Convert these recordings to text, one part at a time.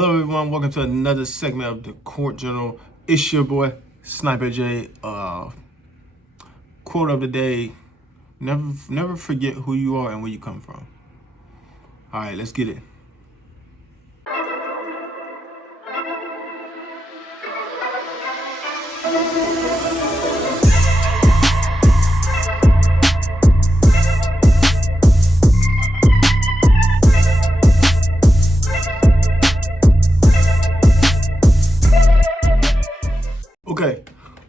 Hello everyone, welcome to another segment of the Court Journal. It's your boy, Sniper J. Quote of the day, never forget who you are and where you come from. All right, let's get it. Okay,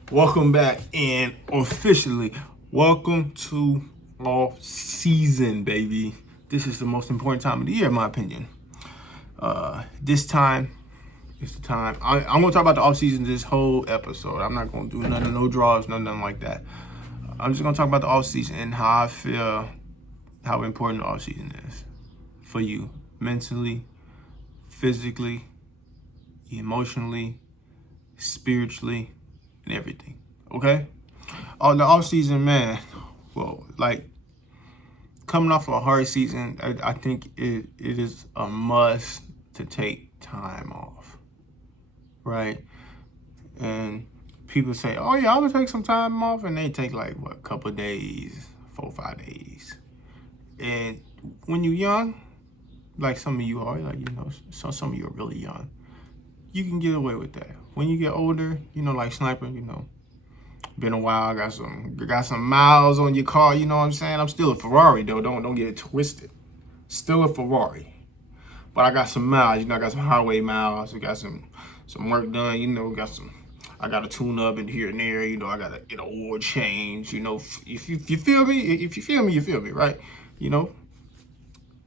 welcome back and officially welcome to off-season, baby. This is the most important time of the year, in my opinion. This time is the time. I'm going to talk about the off-season this whole episode. I'm not going to do nothing, no draws, nothing like that. I'm just going to talk about the off-season and how I feel, how important the off-season is for you mentally, physically, emotionally, spiritually, and everything. Okay? Oh, the off season, man. Well, like coming off a hard season, I think it is a must to take time off. Right? And people say, oh yeah, I would take some time off, and they take like what, a couple of days, 4 or 5 days. And when you're young, like some of you are, like, you know, so some of you are really young, you can get away with that. When you get older, you know, like Sniper, you know, been a while, got some miles on your car, you know what I'm saying? I'm still a Ferrari though, don't get it twisted. Still a Ferrari. But I got some miles, you know, I got some highway miles, we got some work done, you know, I got to tune up and here and there, you know, I got to get an oil change, you know, if you feel me, you feel me, right? You know,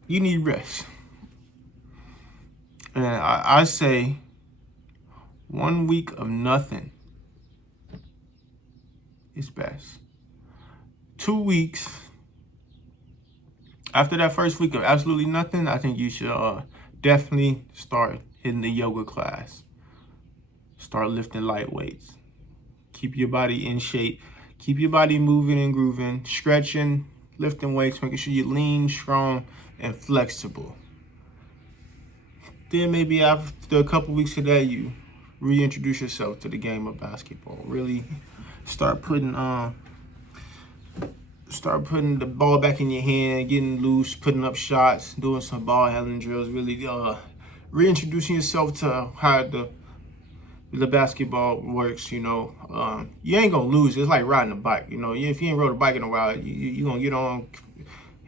you need rest. And I say 1 week of nothing is best. 2 weeks, after that first week of absolutely nothing, I think you should definitely start hitting the yoga class. Start lifting light weights. Keep your body in shape. Keep your body moving and grooving, stretching, lifting weights, making sure you're lean, strong, and flexible. Then maybe after a couple weeks of that, you reintroduce yourself to the game of basketball. Really start putting the ball back in your hand, getting loose, putting up shots, doing some ball handling drills. Really reintroducing yourself to how the basketball works. You know, you ain't gonna lose. It's like riding a bike. You know, if you ain't rode a bike in a while, you gonna get on.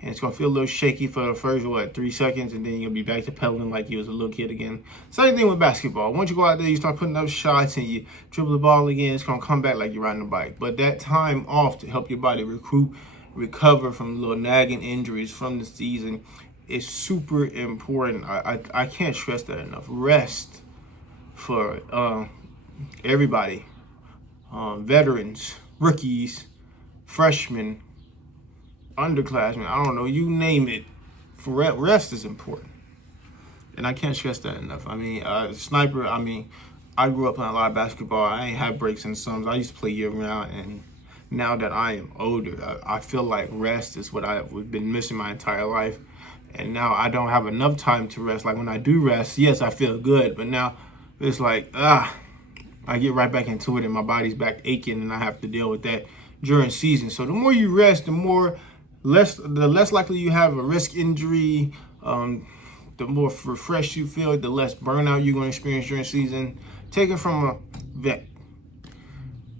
And it's gonna feel a little shaky for the first 3 seconds, and then you'll be back to pedaling like you was a little kid again. Same thing with basketball. Once you go out there, you start putting up shots and you dribble the ball again, it's gonna come back like you're riding a bike. But that time off to help your body recover from little nagging injuries from the season is super important. I can't stress that enough. Rest for everybody, veterans, rookies, freshmen, underclassmen, I don't know, you name it. For rest is important, and I can't stress that enough. I mean, Sniper, I grew up playing a lot of basketball. I ain't had breaks in summers. I used to play year round, and now that I am older, I feel like rest is what I've been missing my entire life, and now I don't have enough time to rest. Like when I do rest, yes, I feel good, but now it's like I get right back into it, and my body's back aching, and I have to deal with that during season. So the more you rest, the less likely you have a risk injury, the more refreshed you feel, the less burnout you're going to experience during season. Take it from a vet.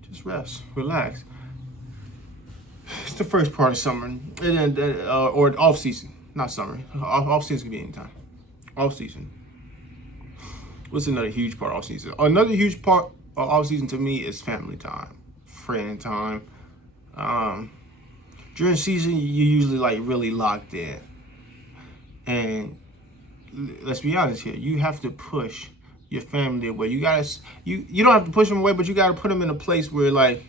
Just rest, relax. It's the first part of summer, or off season, not summer. Off season can be anytime. Off season. What's another huge part of off season? Another huge part of off season to me is family time, friend time. During season, you're usually like really locked in. And let's be honest here, you have to push your family away. You don't have to push them away, but you gotta put them in a place where like,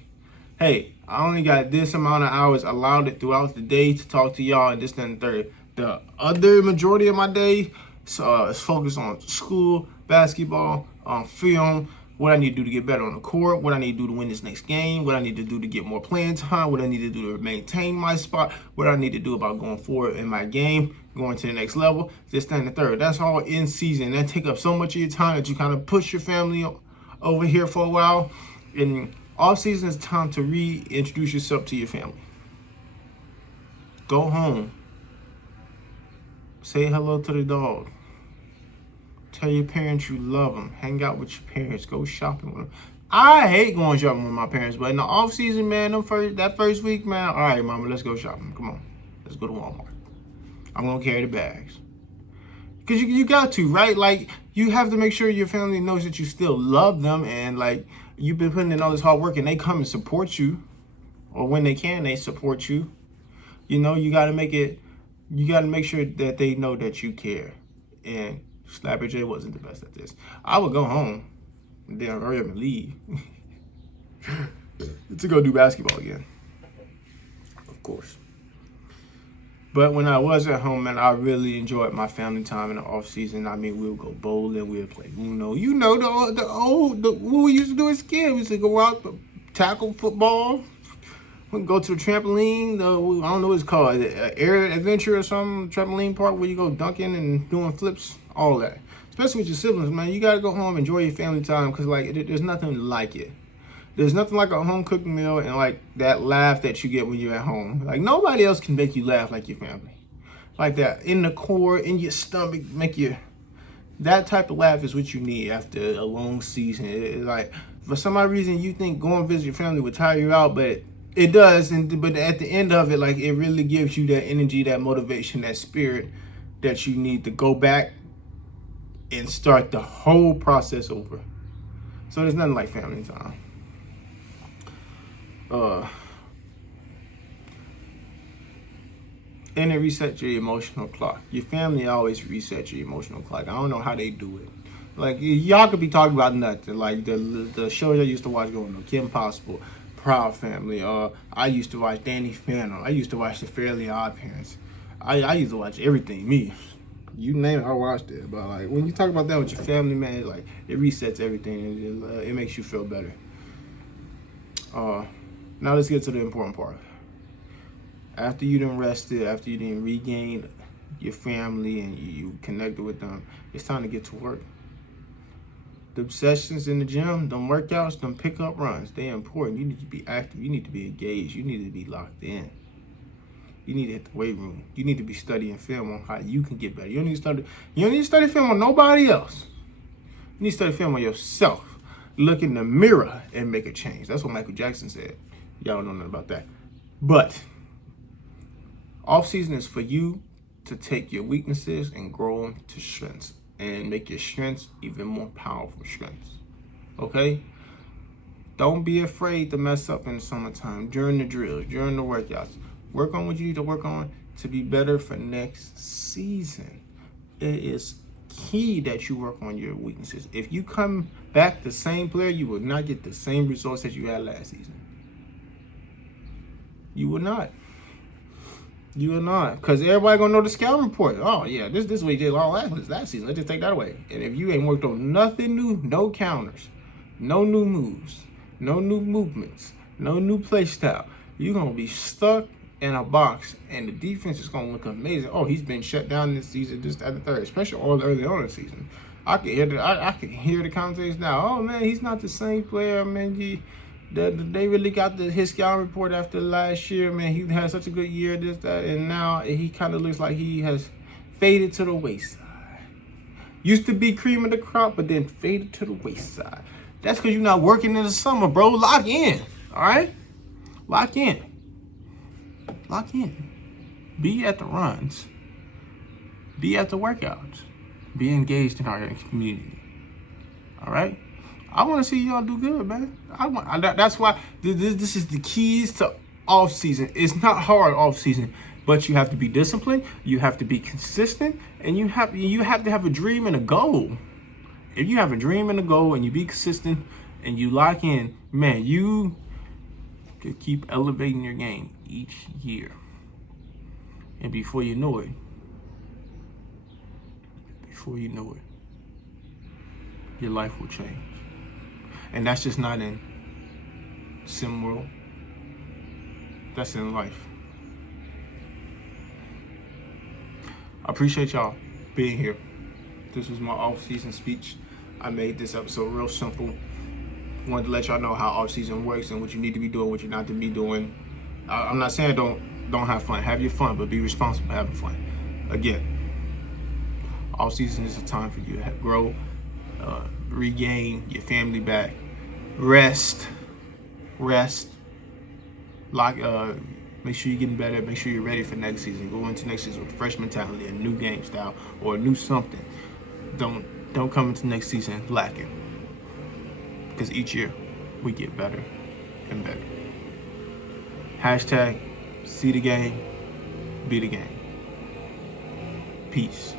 hey, I only got this amount of hours allowed it throughout the day to talk to y'all and this, that, and third. The other majority of my day is focused on school, basketball, film, what I need to do to get better on the court, what I need to do to win this next game, what I need to do to get more playing time, what I need to do to maintain my spot, what I need to do about going forward in my game. going to the next level, this, that, and the third. That's all in season. That take up so much of your time that you kind of push your family over here for a while. And off season is time to reintroduce yourself to your family. Go home. Say hello to the dog. Tell your parents you love them. Hang out with your parents. Go shopping with them. I hate going shopping with my parents, but in the off season, man, that first week, man, all right, mama, let's go shopping. Come on. Let's go to Walmart. I'm going to carry the bags. Because you got to, right? Like, you have to make sure your family knows that you still love them, and, like, you've been putting in all this hard work, and they come and support you. Or when they can, they support you. You know, you got to make sure that they know that you care. And Slapper J wasn't the best at this. I would go home and then hurry up and leave to go do basketball again, of course. But when I was at home, man, I really enjoyed my family time in the off season. I mean, we'll go bowling, we'll play Uno. You know, what we used to do as kids. We used to go out, tackle football. We go to the trampoline. I don't know what it's called, Air Adventure or something. Trampoline park where you go dunking and doing flips, all that. Especially with your siblings, man. You gotta go home, enjoy your family time, because like there's nothing like it. There's nothing like a home cooked meal and like that laugh that you get when you're at home. Like nobody else can make you laugh like your family. Like that in the core, in your stomach, that type of laugh is what you need after a long season. It's like for some odd reason you think going visit your family would tire you out, but it does. But at the end of it, like it really gives you that energy, that motivation, that spirit that you need to go back and start the whole process over. So there's nothing like family time. And it resets your emotional clock. Your family always resets your emotional clock. I don't know how they do it. Like y'all could be talking about nothing. Like the shows I used to watch growing up, Kim Possible, Proud Family. I used to watch Danny Phantom. I used to watch The Fairly Odd Parents. I used to watch everything. Me, you name it, I watched it. But like when you talk about that with your family, man, like it resets everything. It makes you feel better. Now let's get to the important part. After you done rested, after you done regained your family and you connected with them, it's time to get to work. The sessions in the gym, them workouts, them pickup runs, they're important. You need to be active. You need to be engaged. You need to be locked in. You need to hit the weight room. You need to be studying film on how you can get better. You don't need to study film on nobody else. You need to study film on yourself. Look in the mirror and make a change. That's what Michael Jackson said. Y'all don't know nothing about that. But off season is for you to take your weaknesses and grow them to strengths and make your strengths even more powerful strengths. Okay? Don't be afraid to mess up in the summertime, during the drills, during the workouts. Work on what you need to work on to be better for next season. It is key that you work on your weaknesses. If you come back the same player, you will not get the same results that you had last season. You will not. You will not. Because everybody going to know the scout report. Oh, yeah, this is what he did all last season. Let's just take that away. And if you ain't worked on nothing new, no counters, no new moves, no new movements, no new play style, you're going to be stuck in a box, and the defense is going to look amazing. Oh, he's been shut down this season, this, that, and the third, especially all early on in the season. I can hear the commentators now. Oh, man, he's not the same player, man. They really got his scout report after last year, man. He had such a good year, this, that, and now he kind of looks like he has faded to the wayside. Used to be cream of the crop, but then faded to the wayside. That's because you're not working in the summer, bro. Lock in, all right? Lock in. Lock in. Be at the runs. Be at the workouts. Be engaged in our community, all right? I want to see y'all do good, man. That's why this is the keys to off season. It's not hard off season, but you have to be disciplined. You have to be consistent, and you have to have a dream and a goal. If you have a dream and a goal, and you be consistent, and you lock in, man, you could keep elevating your game each year. And before you know it, your life will change. And that's just not in SimWorld. That's in life. I appreciate y'all being here. This was my off-season speech. I made this episode real simple. Wanted to let y'all know how off-season works and what you need to be doing, what you're not to be doing. I'm not saying don't have fun. Have your fun, but be responsible having fun. Again, off-season is a time for you to grow, regain your family back, rest. Make sure you're getting better. Make sure you're ready for next season. Go into next season with a fresh mentality, a new game style, or a new something. Don't come into next season lacking. Because each year we get better and better. Hashtag see the game, be the game. Peace.